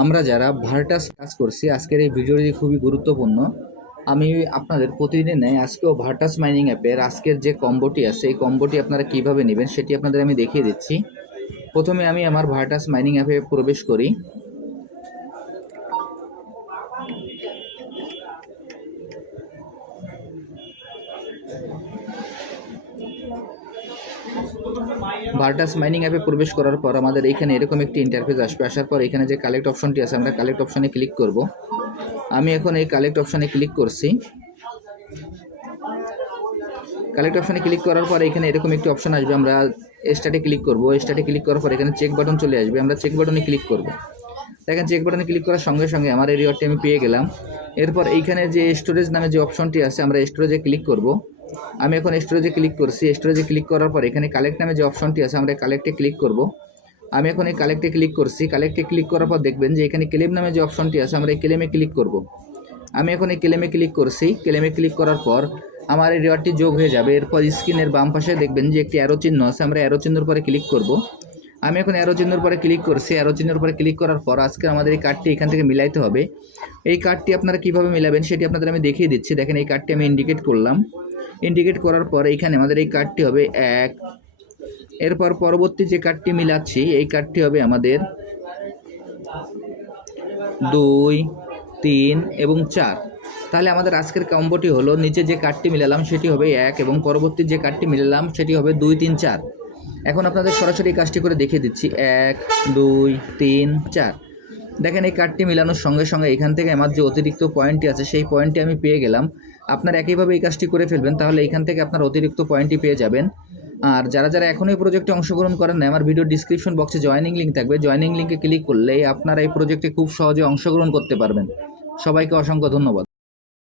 আমরা যারা ভার্টাস কাজ করছি, আজকের এই ভিডিওটি খুবই গুরুত্বপূর্ণ। আমি আপনাদের প্রতিদিনের নেয় আজকেও ভার্টাস মাইনিং অ্যাপের আজকের যে কম্বোটি আছে, এই কম্বোটি আপনারা কীভাবে নেবেন সেটি আপনাদের আমি দেখিয়ে দিচ্ছি। প্রথমে আমি আমার ভার্টাস মাইনিং অ্যাপে প্রবেশ করি। ভার্টাস মাইনিং অ্যাপে প্রবেশ করার পর আমাদের এখানে এরকম একটি ইন্টারফেস আসবে। আসার পর এখানে যে কালেক্ট অপশনটি আছে, আমরা কালেক্ট অপশনে ক্লিক করব। আমি এখন এই কালেক্ট অপশনে ক্লিক করছি। কালেক্ট অপশনে ক্লিক করার পর এখানে এরকম একটি অপশন আসবে, আমরা স্টার্টে ক্লিক করব। স্টার্টে ক্লিক করার পর এখানে চেক বাটন চলে আসবে, আমরা চেক বাটনে ক্লিক করব। দেখেন চেক বাটনে ক্লিক করার সঙ্গে সঙ্গে আমার এই রিওয়ার্ডটি আমি পেয়ে গেলাম। এরপর এইখানে যে স্টোরেজ নামে যে অপশনটি আছে, আমরা স্টোরেজে ক্লিক করব। আমি এখন স্টোরেজে ক্লিক করছি। স্টোরেজে ক্লিক করার পর এখানে কালেক্ট নামে যে অপশনটি আছে, আমরা কালেক্টে ক্লিক করব। আমি এখন এই কালেক্টে ক্লিক করছি। কালেক্টে ক্লিক করার পর দেখবেন যে এখানে ক্লেম নামে যে অপশনটি আছে, আমরা এই ক্লেমে ক্লিক করব। আমি এখন এই ক্লেমে ক্লিক করছি। ক্লেমে ক্লিক করার পর আমার এই রেওয়ার্ডটি যোগ হয়ে যাবে। এরপর স্ক্রিনের বাম পাশে দেখবেন যে একটি অ্যারো চিহ্ন আছে, আমরা অ্যারো চিহ্নের পরে ক্লিক করব। আমি এখন অ্যারো চিহ্নের পরে ক্লিক করছি। অ্যারো চিহ্নের পরে ক্লিক করার পর আজকে আমাদের এই কার্ডটি এখান থেকে মিলাইতে হবে। এই কার্ডটি আপনারা কীভাবে মিলাবেন সেটি আপনাদের আমি দেখিয়ে দিচ্ছি। দেখেন এই কার্ডটি আমি ইন্ডিকেট করলাম। ইন্ডিকেট করার পর এইখানে আমাদের এই কার্ডটি হবে এক। এরপর পরবর্তী যে কার্ডটি মিলাচ্ছি, এই কার্ডটি হবে আমাদের দুই, তিন এবং চার। তাহলে আমাদের আজকের কম্বোটি হলো, নিচে যে কার্ডটি মিলালাম সেটি হবে এক এবং পরবর্তী যে কার্ডটি মিলালাম সেটি হবে দুই, তিন, চার। এখন আপনাদের সরাসরি কাজটি করে দেখিয়ে দিচ্ছি। এক, দুই, তিন, চার। দেখেন এই কার্ডটি মেলানোর সঙ্গে সঙ্গে এখান থেকে আমার যে অতিরিক্ত পয়েন্টটি আছে, সেই পয়েন্টটি আমি পেয়ে গেলাম। আপনার একইভাবে এই কাজটি করে ফেলবেন, তাহলে এখান থেকে আপনার অতিরিক্ত পয়েন্টটি পেয়ে যাবেন। আর যারা যারা এখনই প্রজেক্টে অংশগ্রহণ করেন না আমার ভিডিও ডিসক্রিপশন বক্সে জয়নিং লিঙ্ক থাকবে। জয়নিং লিঙ্কে ক্লিক করলেই আপনারা এই প্রজেক্টে খুব সহজে অংশগ্রহণ করতে পারবেন। সবাইকে অসংখ্য ধন্যবাদ।